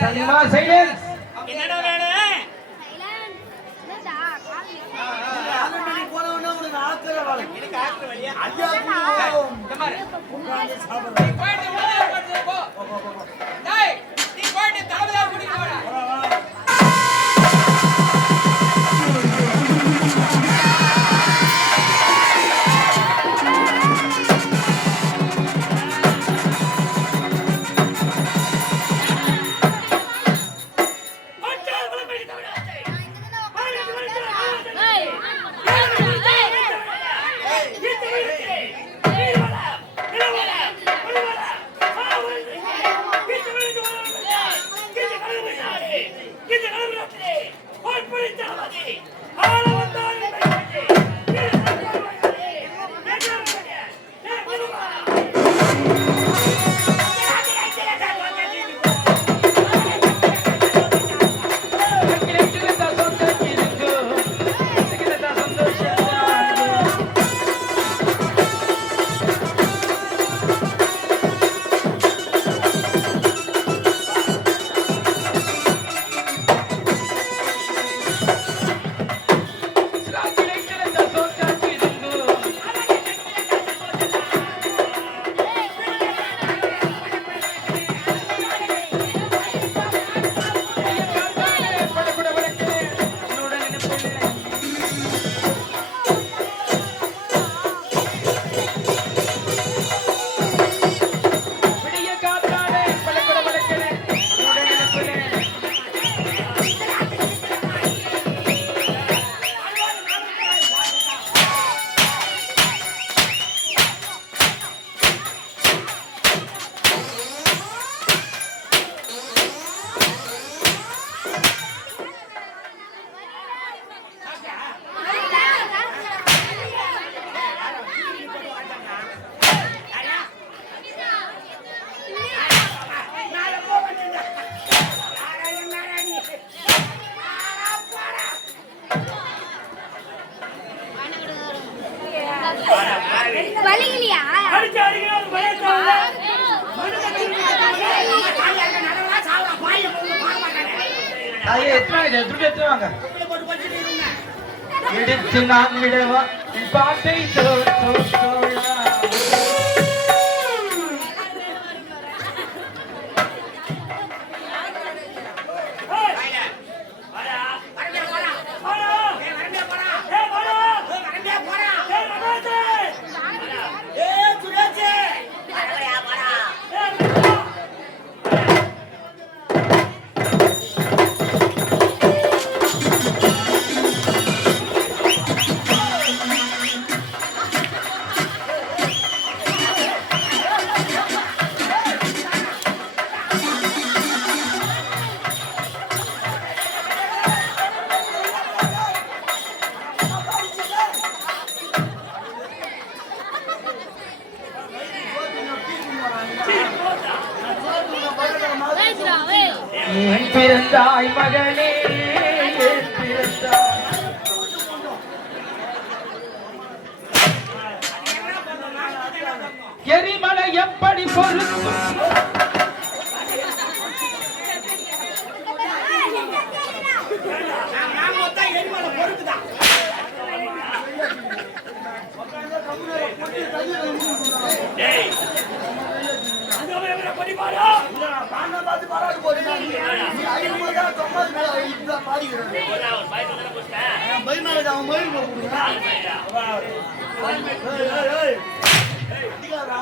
தனிமா silence. என்னடா வேணும் நீ போயிட்டு தலைவதா குடிக்க ஆளவதி ஆளவதி ஏன் பிறந்தாய் மகனே எரிமலை எப்படி பொருந்தும்? பொறுக்குதான்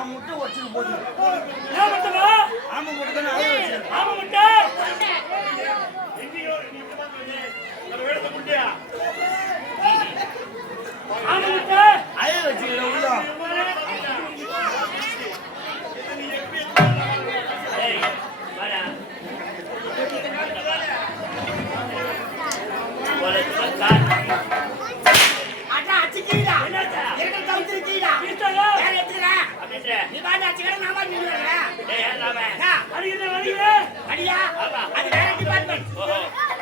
முட்டை வச்சுட்டு போகுது ஆமா முட்டை ஆமா முட்டை. எங்கேயோ நம்ம வேடத்தை முட்டையா அய வச்சுக்கிற உள்ள நீ பாட்டு அச்சுக்கிற அடியா அது வேற டிபார்ட்மெண்ட்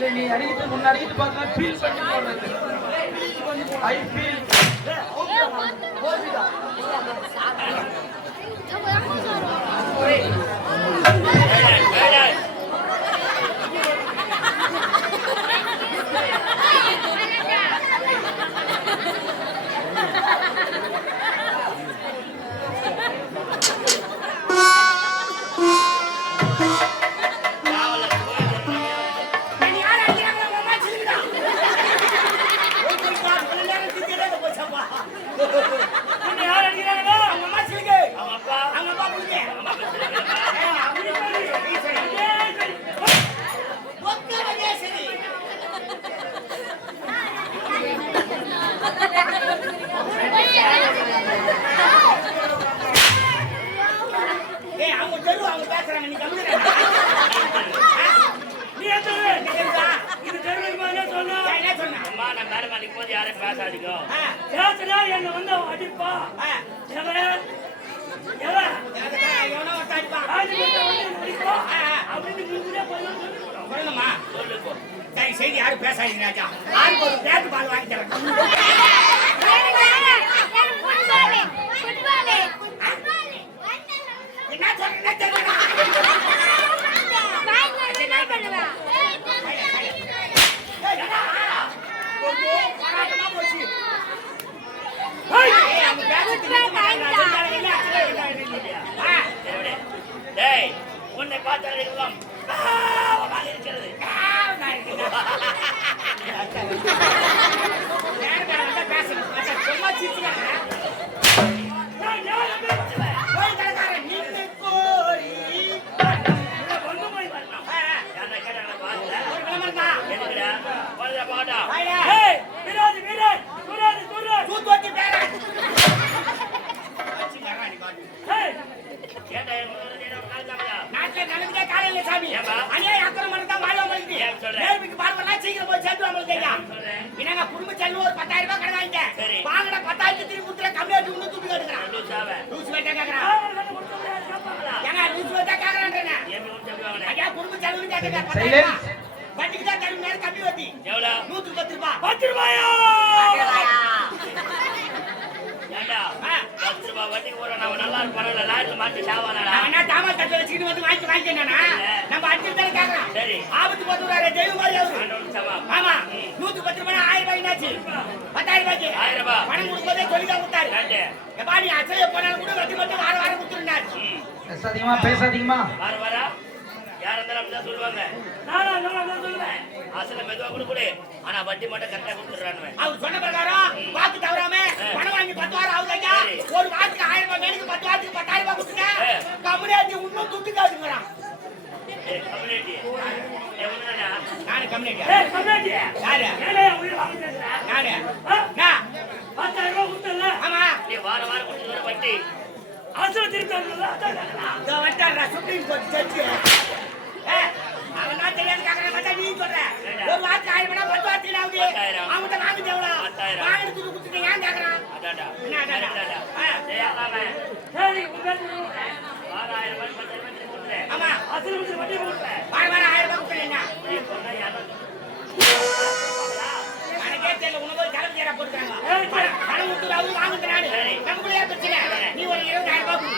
இல்ல நீ அடிக்கிட்டு முன்ன அடிக்கிட்டு பார்த்தா ஃபீல் பண்ணி போடுறது ஐ ஃபீல் நீ மாதிரி ஆமா பத்து ரூபாய் ஆயிரம் ரூபாய் என்னாச்சு? பத்தாயிரம் ரூபாய்க்கு? ஆயிரம் ரூபாய். பணம் கொடுக்கும்போதே சொல்லிதான் கொடுத்தாரு. ரெண்டு எப்பா நீ அசைய போனாலும் கூட வட்டி மட்டும் வாரம் வாரம் கொடுத்துருந்தாரு. ம் பேசாதீங்கம்மா பேசாதீங்கம்மா. வார வாரா யார் இருந்தாலும் அப்படிதான் சொல்லுவாங்க. நானா சொல்ல நான் சொல்லுவேன். அசல மெதுவா கொடு கொடு ஆனா வட்டி மட்டும் கரெக்டா கொடுத்துறானுவன் அவர் சொன்ன பிரகாரம் வாக்கு தவறாம பணம் வாங்கி பத்து வாரம் ஆகுது ஐயா சரி. ஒரு வாரத்துக்கு ஆயிரம் ரூபாய் மேலுக்கு பத்து வாரத்துக்கு பத்தாயிரம் ரூபாய் கொடுத்துங்க. கம்யூனிட்டி இன்னும் துட்டு கம்யூனிட்டி நானு கம்யூனிட்டி ஏய், கம்யூனிட்டி. யாரு. நானு? நான் பத்தாயிரம் ரூபாய் கொடுத்தேன்ல? ஆமா. நீ வார வாரம் கொடுத்து வர வட்டி அசல் திருப்பி வந்துட்டாருடா சுப்ரீம் கோர்ட் ஜட்ஜி அவன் தெரியாது கேக்குறேன் பார்த்தா நீ சொல்ற. ஒரு வாரத்துக்கு ஆயிரம் ரூபாய் பத்து வாரத்துக்கு ஆகுது. அவன்கிட்ட வாங்கிட்டு எவ்வளோ. வாங்கிட்டு துட்டு கொடுத்துட்டு ஏன் அல்லாம சரி, உங்க ஆயிரம் ரூபாய் பத்தாயிரம் ரூபாய் திருப்பி கொடுத்துறேன் ஆமா அசல் கொடுத்து வட்டி கொடுப்பேன். வாரம் வாரம் ஆயிரம் ரூபாய் கொடுக்குறேன் என்ன நீ சொன்னா யாரும் எனக்கே தெரியல உனக்கு ஒரு தலைமை சேரா போட்டுக்கிறாங்க ஏய், சரி. பணம் கொடுத்து அவங்க வாங்குறது நானு சரி. நமக்குள்ளே பிரச்சனை நீ ஒரு இருபதாயிரம் ரூபாய் கொடு.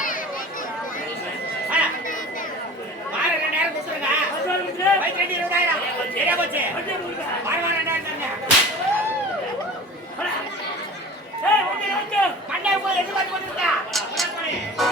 ஆ. வாரம் ரெண்டாயிரம் கொடுத்துருங்க அசல் கொடுத்து வயிற்று ரெண்டு இருபதாயிரம் சரியா போச்சு வட்டி கொடுப்பேன். வாரம் வாரம் ரெண்டாயிரம் தாங்க அடா. ஏய், வண்டி வாங்கு. மண்டை போய் எது பார்த்து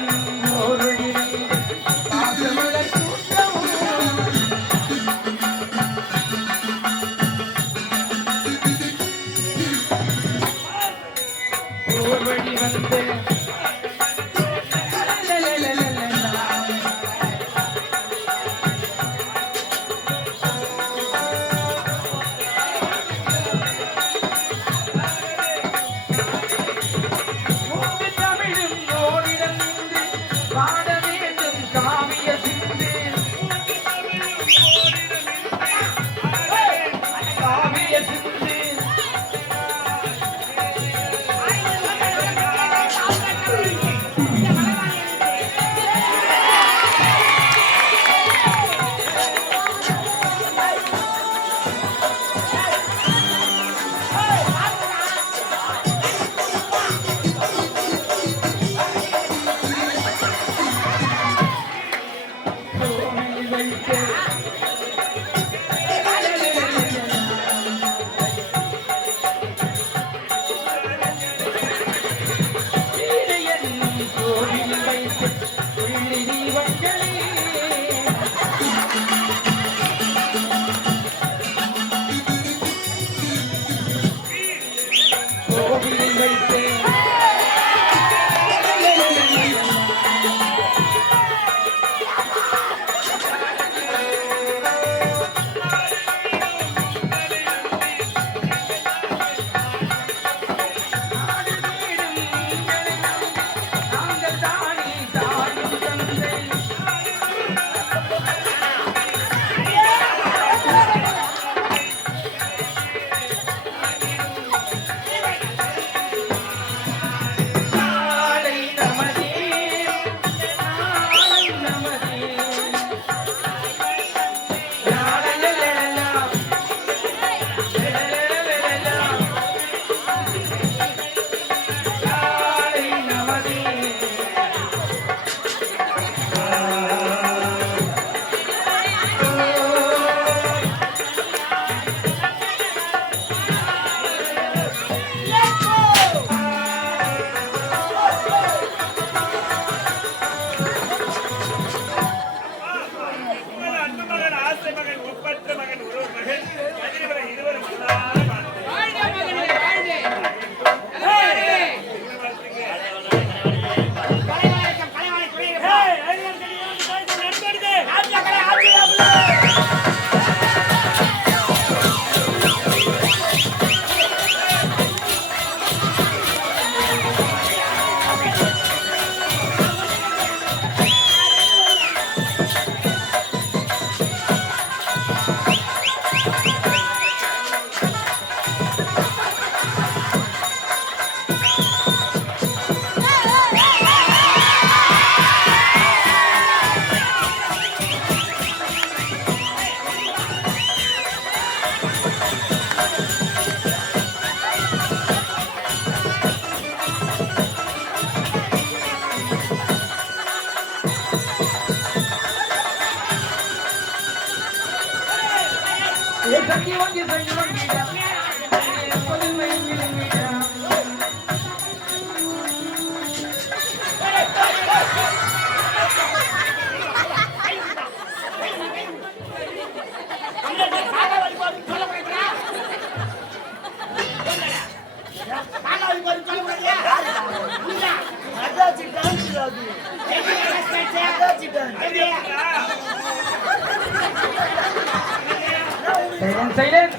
சைலன்ஸ்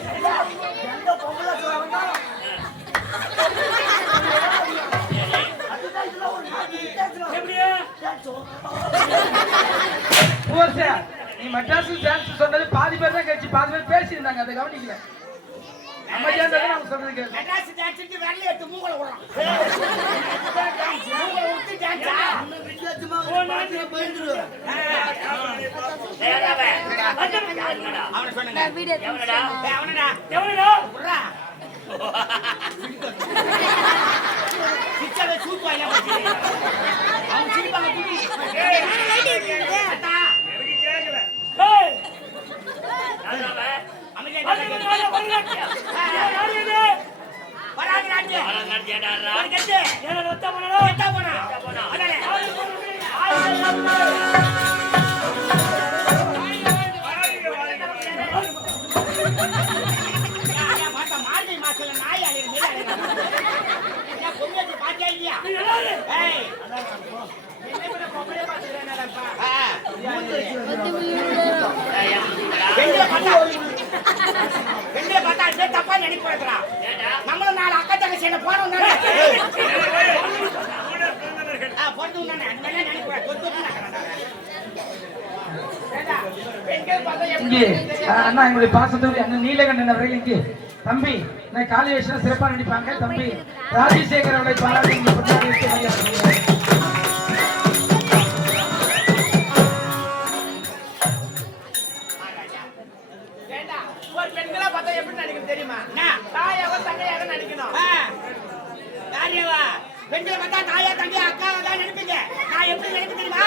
நீ மெட்ராஸில் டான்ஸ் சொன்னது பாதி பேர் தான் கழிச்சு பாதி பேர் பேசியிருந்தாங்க அதை கவனிக்கல. நம்ம சேர்ந்தா அவங்க சொல்றது டான்ஸ் வரல எட்டு வராங்க தப்பா நினைக்கிறா நம்மளும் நாலு அக்கா தங்கச்சி போனோம் இங்கே அண்ணா எங்களுடைய பாசத்தோடு அண்ணன் நீலகண்டன் அவர்கள் இங்கே. தம்பி நான் காலி வேஷம் சிறப்பாக நடிப்பாங்க. தம்பி ராஜசேகர் அவர்களை பாராட்டி இங்கே ஒரு பெண்களா பார்த்தா எப்படி நடிக்கணும் தெரியுமா தாயாவ தங்கையாக நடிக்கணும் யாரியவா பெண்களை பார்த்தா தாயா தங்கை அக்காவை தான் நினைப்பீங்க நான் எப்படி நினைப்பேன் தெரியுமா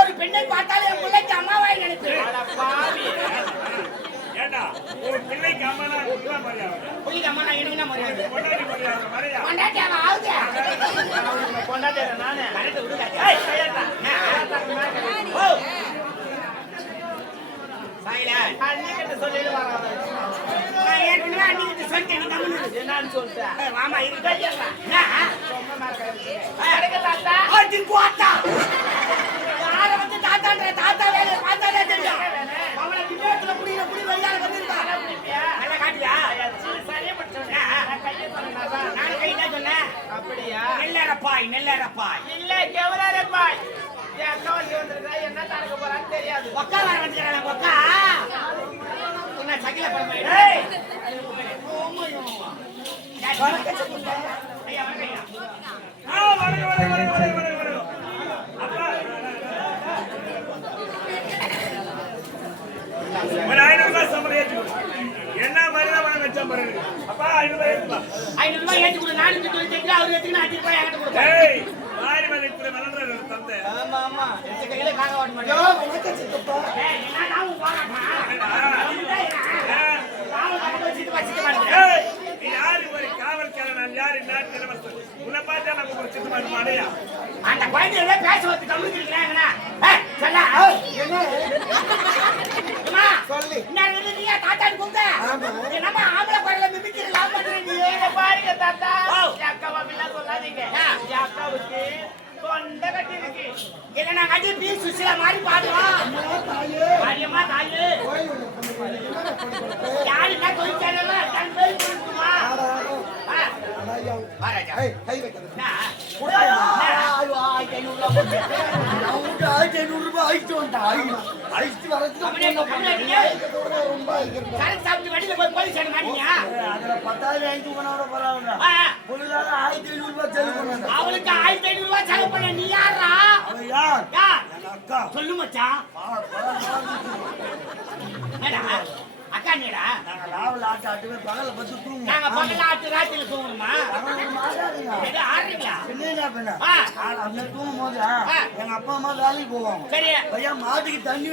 ஒரு பெண்ணை பார்த்தாலே என் பிள்ளைக்கு அம்மாவாய் நினைப்பேன் ஏண்டா உன் பிள்ளைக்கு அம்மா தான் உட்கார மரியாதை. புள்ளிக்கு அம்மா நான் எனக்கு என்ன மரியாதை? கொண்டாடி மரியாதை மரியாதை. கொண்டாட்டி அவன் ஆகுது. கொண்டாடுறேன் நானு. கரெக்ட் விடுங்க ஏய் கையாட்டா ஓ. சைலண்ட் அன்னிக்கிட்ட சொல்லிடு வர நான் ஏற்கனவே அன்னிக்கிட்ட சொல்லிட்டேன் நீ கம்முனு என்னன்னு சொல்லிட்டேன் மாமா இருக்கு கையாட்டா என்ன? தாத்தா. அடி போட்டா யார வந்து தாத்தான்ற தாத்தா வேலையை பார்த்தாலே தெரியும். அவளை விவேகத்துல புடியில புடி வெளியால வந்திருக்கா நல்லா காட்டுவியா சரியா நான் கை தான் சொன்னேன். அப்படியா? நெல்லரப்பாய் நெல்லரப்பாய் இல்ல கெவரப்பாய் என்ன தரக்க போறான்னு தெரியாது. ஒக்கா வர வந்துக்கிறாங்க ஒக்கா என்ன சகில படம் ஏய்! ஐயா வாங்க ஐயா. ஆ வணக்கம் வணக்கம் வணக்கம் வணக்கம் வணக்கம் அப்பா ஒரு ஐநூறு ரூபாய் சம்பளம் ஏற்றுக்கோ என்ன மரியாதை வாங்க வச்சா பாருங்க. அப்பா ஐநூறு ரூபாய் ஏற்றுப்பா ஐநூறு ரூபாய் ஏற்றி கொடு. நானூத்தி தொண்ணூத்தி எட்டு அவர் எடுத்துக்கிட்டு அஞ்சு ரூபாய் என்கிட்ட கொடுப்பேன் ஏய் மாறி வந்து இப்படி வளர்ற தந்தை. ஆமா ஆமா. எந்த கையில காக ஓட்ட மாட்டேன். ஏய் என்ன நான் உன் போறாமா ஏய் நீ யாரு ஒரு காவல்காரன்? நான் யாரு? நாட்டு இளவரசர் உன்னை பார்த்தா நமக்கு ஒரு சித்தமா மாடையா அந்த குழந்தைய பேச வந்து கம்மிக்கிறீங்களா சொல்லா சொல்லு நான் வந்து நீயா தாத்தான்னு கூப்பிட்ட என்னம்மா ஆம்பளை குழந்தை மிமிக்கிற லவ் பண்றேன் நீ பாருங்க தாத்தா அக்காவா அப்படிலாம் சொல்லாதீங்க அக்காவுக்கு இருக்கு இல்லைன்னா கட்டி பீ சுசிலா மாதிரி பாடுவோம் பாரியம்மா தாயே. யாரு என்ன தொழிற்சாலையில தன் பேர் கொடுக்குமா மகாராஜா கை வைக்கிறது ஐநூறு ரூபாய் ஆயிட்டு வந்துட்டா. அழிச்சிட்டு வரதுக்கு வண்டியில போய் போலீஸ் அதுல பத்தாயிரம் வாங்கிட்டு போனவரை பரவாயில்ல ஆ, பொருளாக ஆயிரத்தி ஐநூறு ரூபாய் செலவு பண்ணாங்க அவளுக்கு ஆயிரத்தி ஐநூறு ரூபாய் செலவு பண்ண நீ யாரா? யார்? சொல்லு மச்சான். அக்கா நீடா நாங்க லாவில் ஆட்ட ஆட்டுவே பத்து நாங்க ஆட்டு ஆடுறீங்களா. அந்த தூங்கும் போது. எங்க அப்பா அம்மா வேலைக்கு போவாங்க. சரி. மாட்டுக்கு தண்ணி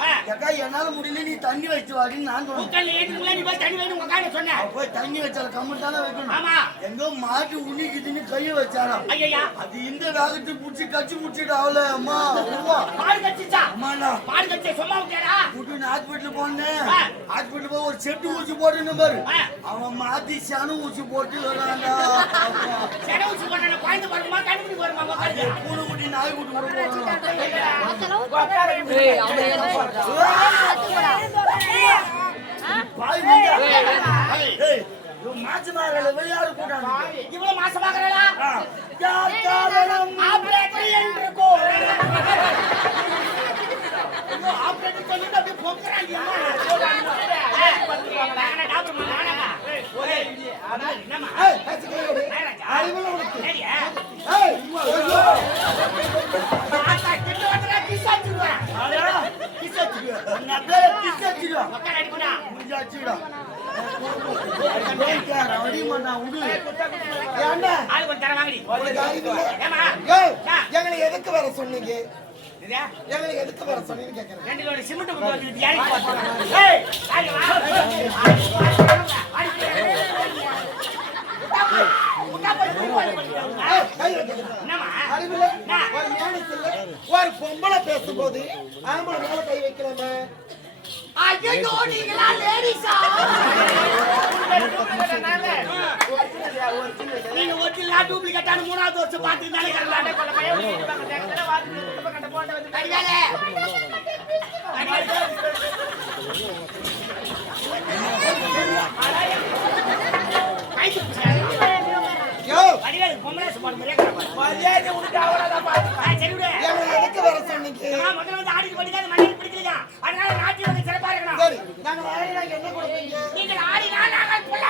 ஆ. அக்கா என்னால முடியல நீ தண்ணி வச்சு வாடின்னு நான் சொன்னேன். பூக்கல்ல ஏத்துக்குள்ள நீ போய் தண்ணி வேணும் உங்க அக்கா சொன்னேன். போய் தண்ணி வச்சால கம்மி தானே வைக்கணும். ஆமா. எங்கோ மாட்டு உன்னிக்குதுன்னு கைய வச்சாராம். ஐயா அது இந்த வேகத்தை புடிச்சு கச்சி புடிச்சிட்டு அவள அம்மா பால் கட்சிச்சா அம்மாண்ணா. பால் சும்மா ஹாஸ்பிட்டல் போனேன். ஹாஸ்பிட்டல் போய் ஒரு செட்டு ஊசி போட்டுன்னு பாரு. அவன் மாத்தி சனு ஊசி போட்டு வரான்டா. சென ஊசி போட்டா குழந்தை பிறகுமா கண்டுபிடி வருமா உட்காந்து பூனை குட்டி நாய் குட்டி வெளியாடு இவ்வளவு மாசமாகறா ஆபரேட்டர் என்று ஆபரேட்டர் சொல்லிட்டு எங்களை எதுக்கு வர சொன்னீங்க? எங்களை எதுக்கு வர சொன்னீங்கன்னு கேட்கிறேன் ரெண்டு லோடு சிமெண்ட் கொண்டு வந்து இறக்கி போட்டுருவாங்க. ஏய், வாங்க, வா. ஒரு பொம்பளை பேசும்போது ஆம்பளை மேல கை வைக்கலாமா? ஐயோ, நீங்களா ladies-ஆ? நீங்க ஒரிஜினலா டூப்ளிகேட்டான மூணாவது வருஷம் பார்த்து தானே கடிகாலே யோ! கடிகாலே பொம்பளை சும்மா இல்லையா? அதனால வந்து சிறப்பா இருக்கணும். நீங்கள் ஆடினா நாங்கள் கூட